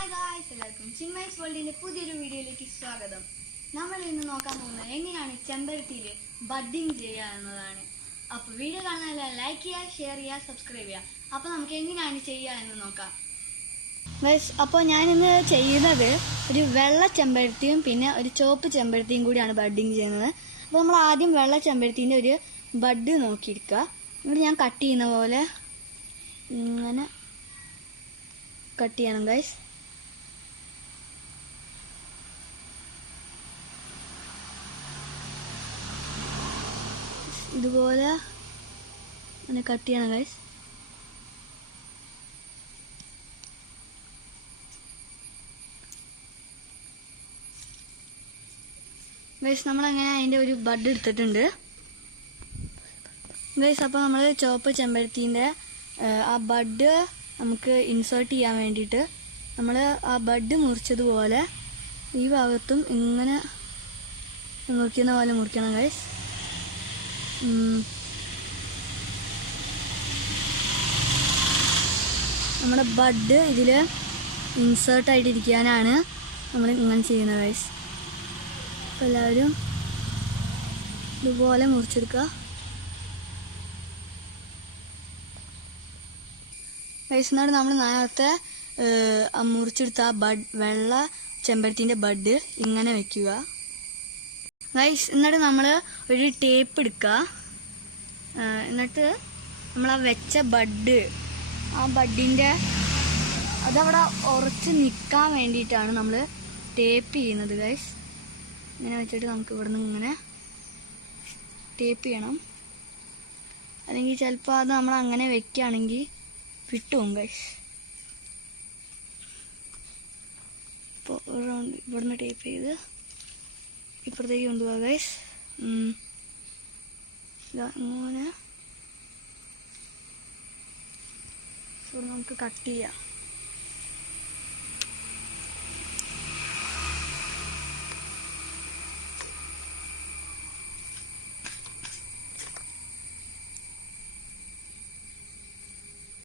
Hi guys, എല്ലാവർക്കും ചിന്മയ്സ് വേൾഡിന്റെ പുതിയൊരു വീഡിയോയിലേക്ക് സ്വാഗതം. നമ്മൾ ഇന്ന് നോക്കാൻ പോകുന്നത് എങ്ങനെയാണ് ചെമ്പരത്തിയിൽ ബഡ്ഡിങ് ചെയ്യുക എന്നതാണ്. അപ്പോൾ വീഡിയോ കാണാൻ ലൈക്ക് ചെയ്യുക, ഷെയർ ചെയ്യുക, സബ്സ്ക്രൈബ് ചെയ്യുക. അപ്പോൾ നമുക്ക് എങ്ങനെയാണ് ചെയ്യുക എന്ന് നോക്കാം. ഗായ്സ്, അപ്പോൾ ഞാനിന്ന് ചെയ്യുന്നത് ഒരു വെള്ള ചെമ്പരത്തിയും പിന്നെ ഒരു ചുവപ്പ് ചെമ്പരത്തിയും കൂടിയാണ് ബഡ്ഡിങ് ചെയ്യുന്നത്. അപ്പോൾ നമ്മൾ ആദ്യം വെള്ള ചെമ്പരത്തിൻ്റെ ഒരു ബഡ് നോക്കിയെടുക്കുക. എന്നിട്ട് ഞാൻ കട്ട് ചെയ്യുന്ന പോലെ ഇങ്ങനെ കട്ട് ചെയ്യണം ഗായ്സ്. ഇതുപോലെ അങ്ങനെ കട്ട് ചെയ്യണം ഗൈസ്. ഗൈസ്, നമ്മളങ്ങനെ അതിൻ്റെ ഒരു ബഡ് എടുത്തിട്ടുണ്ട് ഗൈസ്. അപ്പോൾ നമ്മൾ ചുവപ്പ് ചെമ്പരത്തിൻ്റെ ആ ബഡ് നമുക്ക് ഇൻസേർട്ട് ചെയ്യാൻ വേണ്ടിയിട്ട് നമ്മൾ ആ ബഡ് മുറിച്ചതുപോലെ ഈ ഭാഗത്തും ഇങ്ങനെ മുറിക്കുന്ന പോലെ മുറിക്കണം ഗൈസ്. നമ്മുടെ ബഡ് ഇതിൽ ഇൻസേർട്ടായിട്ടിരിക്കാനാണ് നമ്മൾ ഇങ്ങനെ ചെയ്യുന്നത് ഗൈസ്. അപ്പോൾ എല്ലാവരും ഇതുപോലെ മുറിച്ചെടുക്കുക ഗൈസ്. എന്നിട്ട് നമ്മൾ നേരത്തെ മുറിച്ചെടുത്ത ആ ബഡ് വെള്ള ചെമ്പരത്തിൻ്റെ ബഡ് ഇങ്ങനെ വെക്കുക ഗൈസ്. എന്നിട്ട് നമ്മൾ ഒരു ടേപ്പ് എടുക്കുക. എന്നിട്ട് നമ്മൾ ആ വെച്ച ബഡ്, ആ ബഡിൻ്റെ അതവിടെ ഉറച്ച് നിൽക്കാൻ വേണ്ടിയിട്ടാണ് നമ്മൾ ടേപ്പ് ചെയ്യുന്നത് ഗൈസ്. ഇങ്ങനെ വെച്ചിട്ട് നമുക്ക് ഇവിടെ നിന്ന് ഇങ്ങനെ ടേപ്പ് ചെയ്യണം. അല്ലെങ്കിൽ ചിലപ്പോൾ അത് നമ്മൾ അങ്ങനെ വെക്കുകയാണെങ്കിൽ വിട്ടുപോകും ഗൈസ്. ഇപ്പോൾ ഒരു റൗണ്ട് ഇവിടുന്ന് ടേപ്പ് ചെയ്ത് ഇപ്പുറത്തേക്ക് കൊണ്ടുപോകാം ഗൈസ്. ഇങ്ങനെ നമുക്ക് കട്ട് ചെയ്യാം.